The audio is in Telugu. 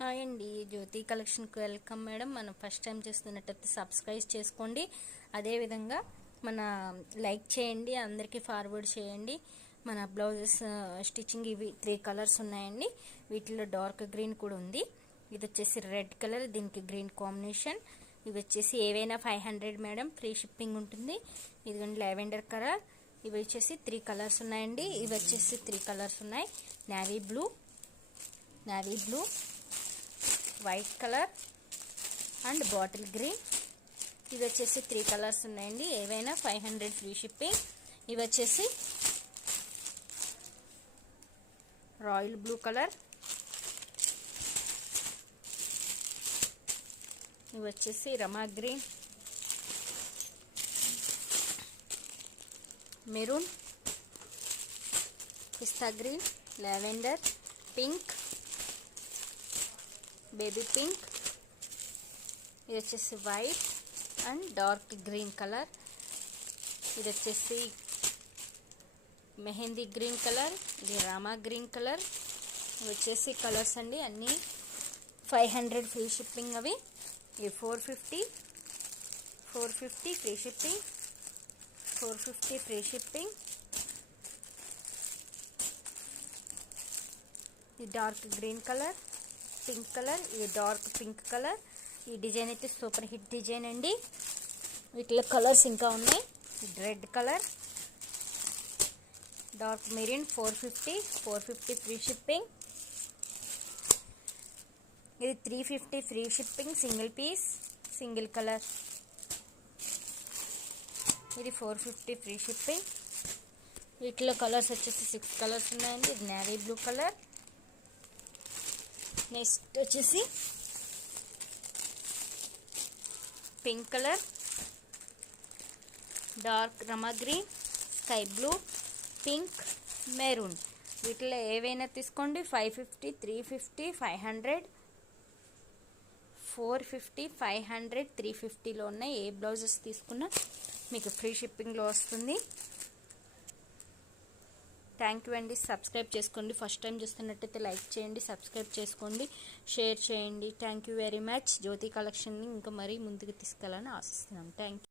హాయ్ అండి, జ్యోతి కలెక్షన్కి వెల్కమ్ మేడం. మనం ఫస్ట్ టైం చేస్తున్నట్టయితే సబ్స్క్రైబ్ చేసుకోండి. అదేవిధంగా మన లైక్ చేయండి, అందరికీ ఫార్వర్డ్ చేయండి. మన బ్లౌజెస్ స్టిచ్చింగ్ ఇవి 3 కలర్స్ ఉన్నాయండి. వీటిలో డార్క్ గ్రీన్ కూడా ఉంది. ఇది వచ్చేసి రెడ్ కలర్, దీనికి గ్రీన్ కాంబినేషన్. ఇవి వచ్చేసి ఏవైనా 500 మేడం, ఫ్రీ షిప్పింగ్ ఉంటుంది. ఇదిగోండి లావెండర్ కలర్. ఇవి వచ్చేసి 3 కలర్స్ ఉన్నాయండి. ఇవి వచ్చేసి 3 కలర్స్ ఉన్నాయి. Navy blue, white colour and bottle green. ఇవి వచ్చేసి 3 కలర్స్ ఉన్నాయండి. ఏవైనా 500 ఫ్రీ షిప్పింగ్. ఇవి వచ్చేసి రాయల్ బ్లూ కలర్, ఇవి వచ్చేసి రమా green, maroon, pista green, lavender, pink, baby pink. ఇది వచ్చేసి white and dark green colour. ఇది వచ్చేసి మెహందీ గ్రీన్ కలర్, ఇది రామా గ్రీన్ కలర్. ఇవి వచ్చేసి కలర్స్ అండి, అన్నీ 500 ఫ్రీ షిప్పింగ్. అవి ఇవి 450 ఫ్రీ షిప్పింగ్, 450 ఫ్రీ షిప్పింగ్. ఇది dark green colour, pink colour, ఇది డార్క్ పింక్ కలర్. ఈ డిజైన్ అయితే సూపర్ హిట్ డిజైన్ అండి. వీటిలో కలర్స్ ఇంకా ఉన్నాయి. Red colour, dark maroon, 450 free shipping. ఇది 350 free shipping, single piece, single colour. ఇది 450 ఫ్రీ షిప్పింగ్. వీటిలో కలర్స్ వచ్చేసి 6 కలర్స్ ఉన్నాయండి. ఇది నేవీ బ్లూ కలర్. నెక్స్ట్ వచ్చేసి పింక్ కలర్, డార్క్ రమా green, sky blue, pink, maroon. వీటిలో ఏవైనా తీసుకోండి. 550, 350, 500, 450, 500, 350లో ఉన్నాయి. ఏ బ్లౌజెస్ తీసుకున్నా మీకు ఫ్రీ షిప్పింగ్లో వస్తుంది. థ్యాంక్ యూ అండి. సబ్స్క్రైబ్ చేసుకోండి. ఫస్ట్ టైం చూస్తున్నట్టయితే లైక్ చేయండి, సబ్స్క్రైబ్ చేసుకోండి, షేర్ చేయండి. Thank you very much. Jyoti కలెక్షన్ని ఇంకా మరీ ముందుకు తీసుకెళ్ళాలని ఆశిస్తున్నాం. Thank you.